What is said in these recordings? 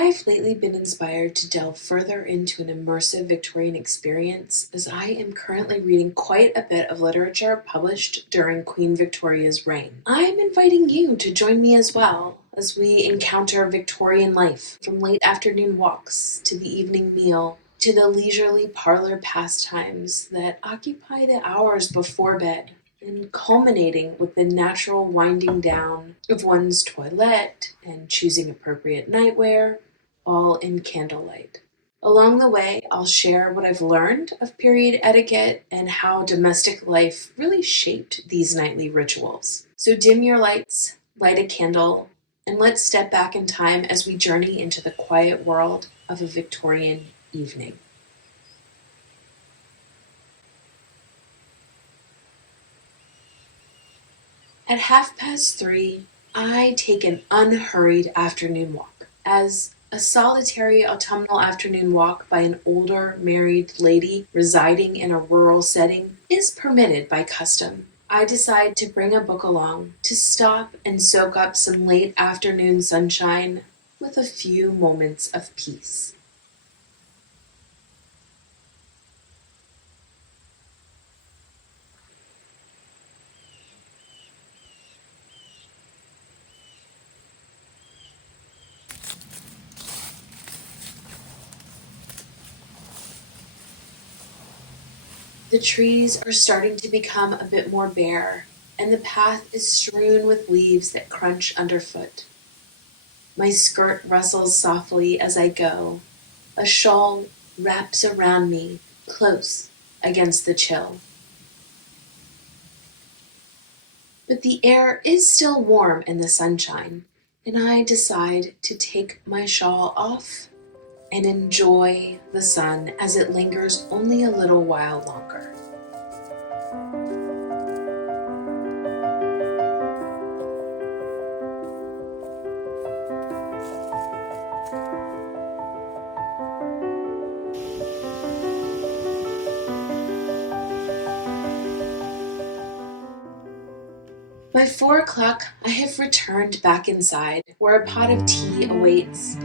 I've lately been inspired to delve further into an immersive Victorian experience as I am currently reading quite a bit of literature published during Queen Victoria's reign. I'm inviting you to join me as well as we encounter Victorian life, from late afternoon walks to the evening meal to the leisurely parlor pastimes that occupy the hours before bed, and culminating with the natural winding down of one's toilette and choosing appropriate nightwear, all in candlelight. Along the way, I'll share what I've learned of period etiquette and how domestic life really shaped these nightly rituals. So dim your lights, light a candle, and let's step back in time as we journey into the quiet world of a Victorian evening. At 3:30, I take an unhurried afternoon walk, as a solitary autumnal afternoon walk by an older married lady residing in a rural setting is permitted by custom. I decide to bring a book along to stop and soak up some late afternoon sunshine with a few moments of peace. The trees are starting to become a bit more bare, and the path is strewn with leaves that crunch underfoot. My skirt rustles softly as I go. A shawl wraps around me, close against the chill. But the air is still warm in the sunshine, and I decide to take my shawl off and enjoy the sun as it lingers only a little while longer. By 4 o'clock, I have returned back inside, where a pot of tea awaits.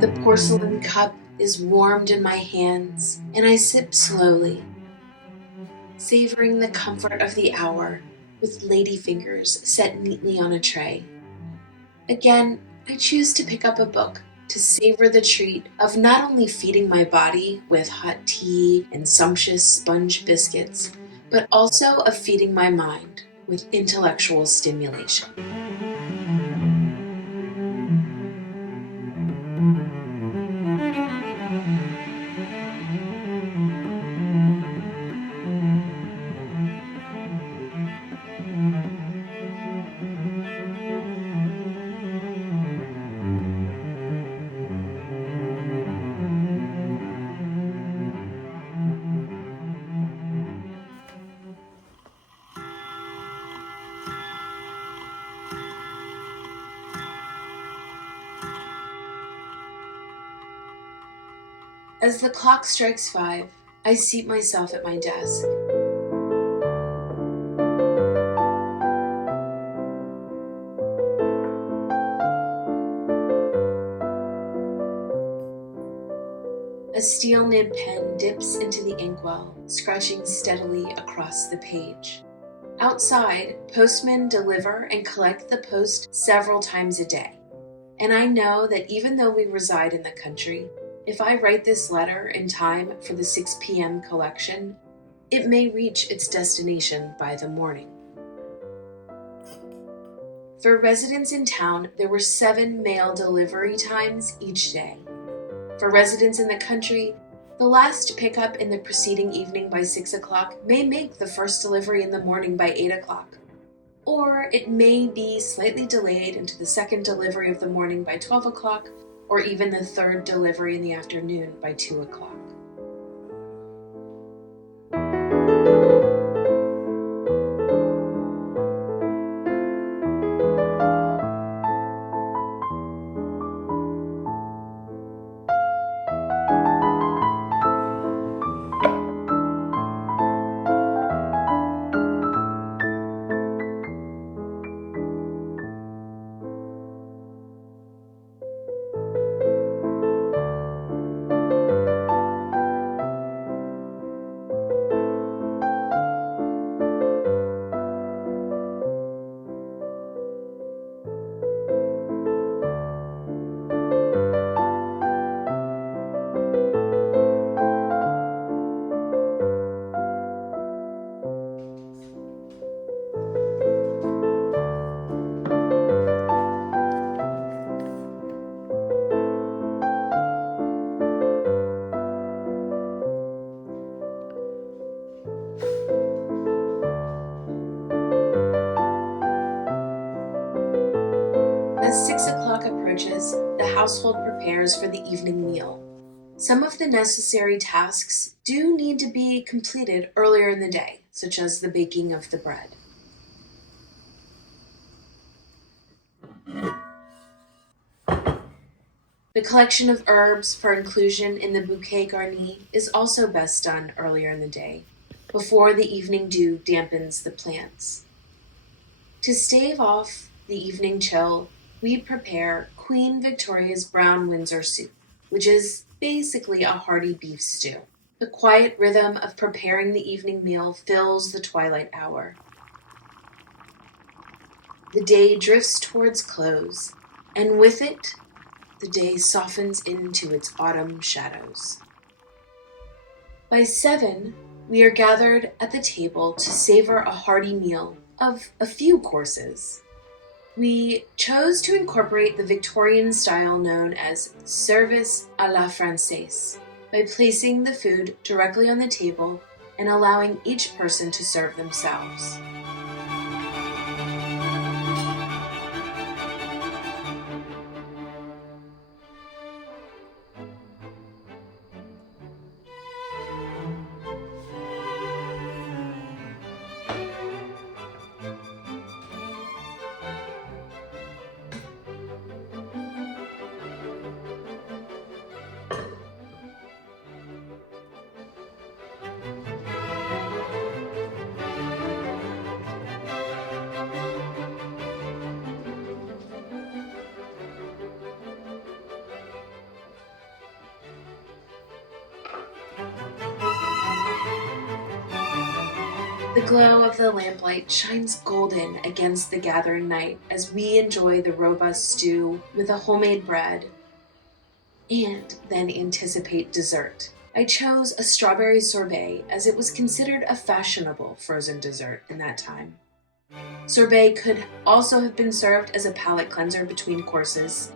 The porcelain cup is warmed in my hands, and I sip slowly, savoring the comfort of the hour with lady fingers set neatly on a tray. Again, I choose to pick up a book to savor the treat of not only feeding my body with hot tea and sumptuous sponge biscuits, but also of feeding my mind with intellectual stimulation. As the clock strikes 5, I seat myself at my desk. A steel nib pen dips into the inkwell, scratching steadily across the page. Outside, postmen deliver and collect the post several times a day. And I know that even though we reside in the country, if I write this letter in time for the 6 p.m. collection, it may reach its destination by the morning. For residents in town, there were 7 mail delivery times each day. For residents in the country, the last pickup in the preceding evening by 6 o'clock may make the first delivery in the morning by 8 o'clock. or it may be slightly delayed into the second delivery of the morning by 12 o'clock, or even the third delivery in the afternoon by 2 o'clock. As 6 o'clock approaches, the household prepares for the evening meal. Some of the necessary tasks do need to be completed earlier in the day, such as the baking of the bread. The collection of herbs for inclusion in the bouquet garni is also best done earlier in the day, before the evening dew dampens the plants. To stave off the evening chill, we prepare Queen Victoria's Brown Windsor soup, which is basically a hearty beef stew. The quiet rhythm of preparing the evening meal fills the twilight hour. The day drifts towards close, and with it, the day softens into its autumn shadows. By 7, we are gathered at the table to savor a hearty meal of a few courses. We chose to incorporate the Victorian style known as service à la française by placing the food directly on the table and allowing each person to serve themselves. The glow of the lamplight shines golden against the gathering night as we enjoy the robust stew with a homemade bread and then anticipate dessert. I chose a strawberry sorbet as it was considered a fashionable frozen dessert in that time. Sorbet could also have been served as a palate cleanser between courses,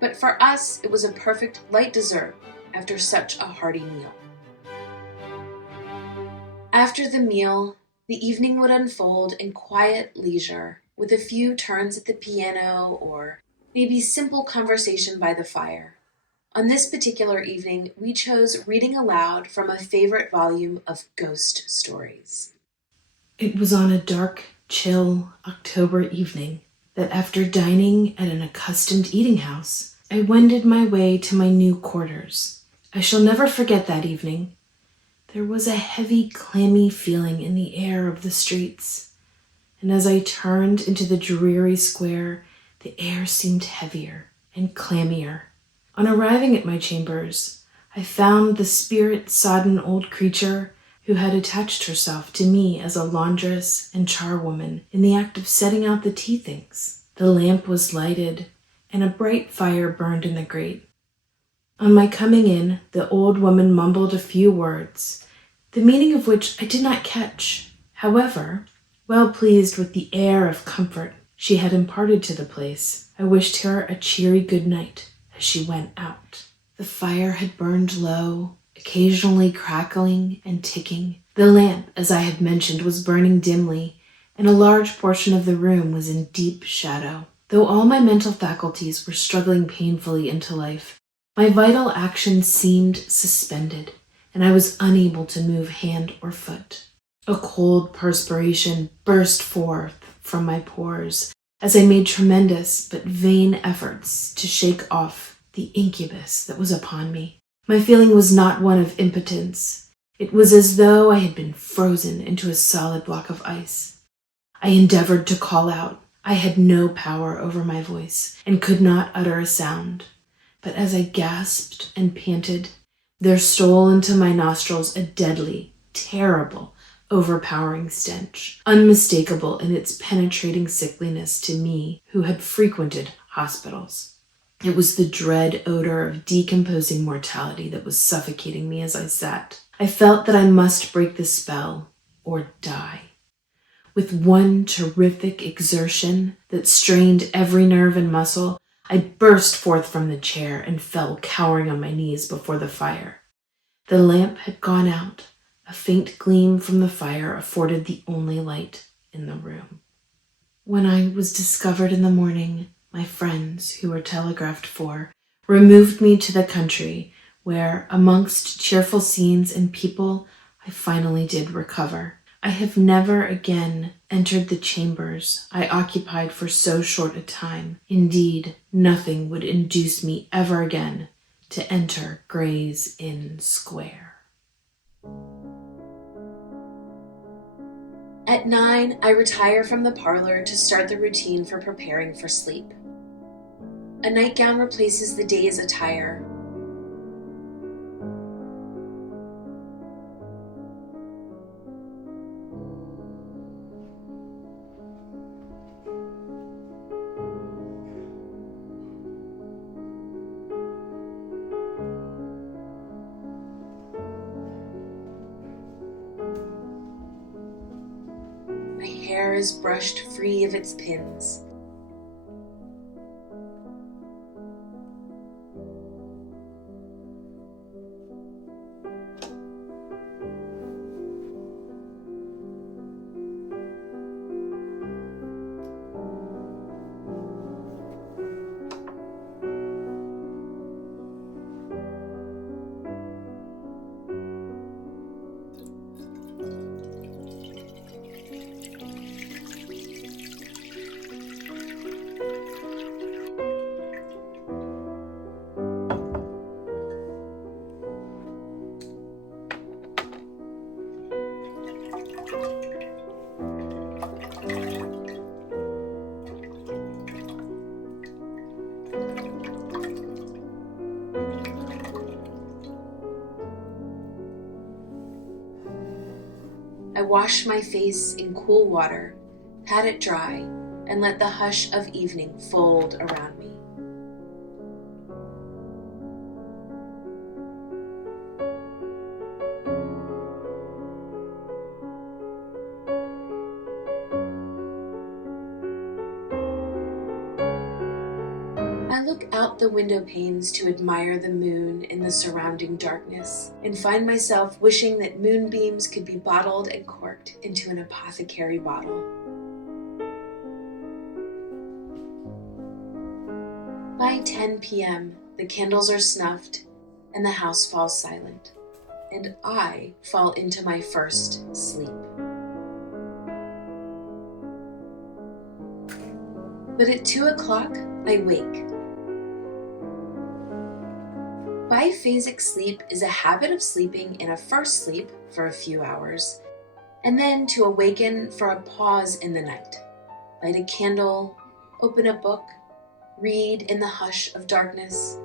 but for us it was a perfect light dessert after such a hearty meal. After the meal, the evening would unfold in quiet leisure, with a few turns at the piano or maybe simple conversation by the fire. On this particular evening, we chose reading aloud from a favorite volume of ghost stories. It was on a dark, chill October evening that after dining at an accustomed eating house, I wended my way to my new quarters. I shall never forget that evening. There was a heavy, clammy feeling in the air of the streets, and as I turned into the dreary square, the air seemed heavier and clammier. On arriving at my chambers, I found the spirit-sodden old creature who had attached herself to me as a laundress and charwoman in the act of setting out the tea things. The lamp was lighted, and a bright fire burned in the grate. On my coming in, the old woman mumbled a few words, the meaning of which I did not catch. However, well pleased with the air of comfort she had imparted to the place, I wished her a cheery good night as she went out. The fire had burned low, occasionally crackling and ticking. The lamp, as I had mentioned, was burning dimly, and a large portion of the room was in deep shadow. Though all my mental faculties were struggling painfully into life, my vital action seemed suspended, and I was unable to move hand or foot. A cold perspiration burst forth from my pores as I made tremendous but vain efforts to shake off the incubus that was upon me. My feeling was not one of impotence. It was as though I had been frozen into a solid block of ice. I endeavored to call out. I had no power over my voice and could not utter a sound. But as I gasped and panted, there stole into my nostrils a deadly, terrible, overpowering stench, unmistakable in its penetrating sickliness to me who had frequented hospitals. It was the dread odor of decomposing mortality that was suffocating me as I sat. I felt that I must break the spell or die. With one terrific exertion that strained every nerve and muscle, I burst forth from the chair and fell cowering on my knees before the fire. The lamp had gone out. A faint gleam from the fire afforded the only light in the room. When I was discovered in the morning, my friends, who were telegraphed for, removed me to the country, where, amongst cheerful scenes and people, I finally did recover. I have never again entered the chambers I occupied for so short a time. Indeed, nothing would induce me ever again to enter Gray's Inn Square. At 9, I retire from the parlor to start the routine for preparing for sleep. A nightgown replaces the day's attire. My hair is brushed free of its pins. I wash my face in cool water, pat it dry, and let the hush of evening fold around me. I look out the window panes to admire the moon in the surrounding darkness and find myself wishing that moonbeams could be bottled and corked into an apothecary bottle. By 10 p.m., the candles are snuffed and the house falls silent, and I fall into my first sleep. But at 2 o'clock, I wake. Biphasic sleep is a habit of sleeping in a first sleep for a few hours, and then to awaken for a pause in the night. Light a candle, open a book, read in the hush of darkness.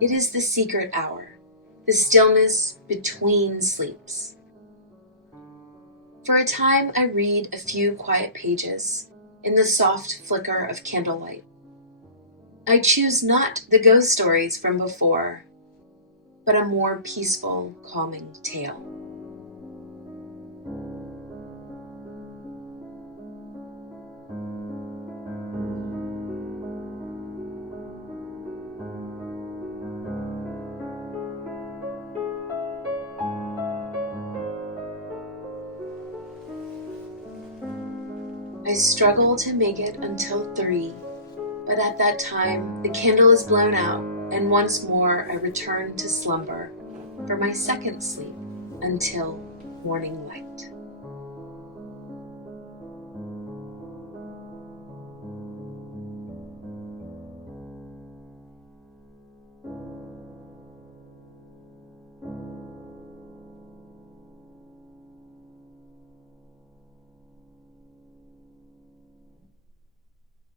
It is the secret hour, the stillness between sleeps. For a time, I read a few quiet pages in the soft flicker of candlelight. I choose not the ghost stories from before, but a more peaceful, calming tale. I struggle to make it until 3, but at that time the candle is blown out, and once more I return to slumber for my second sleep until morning light.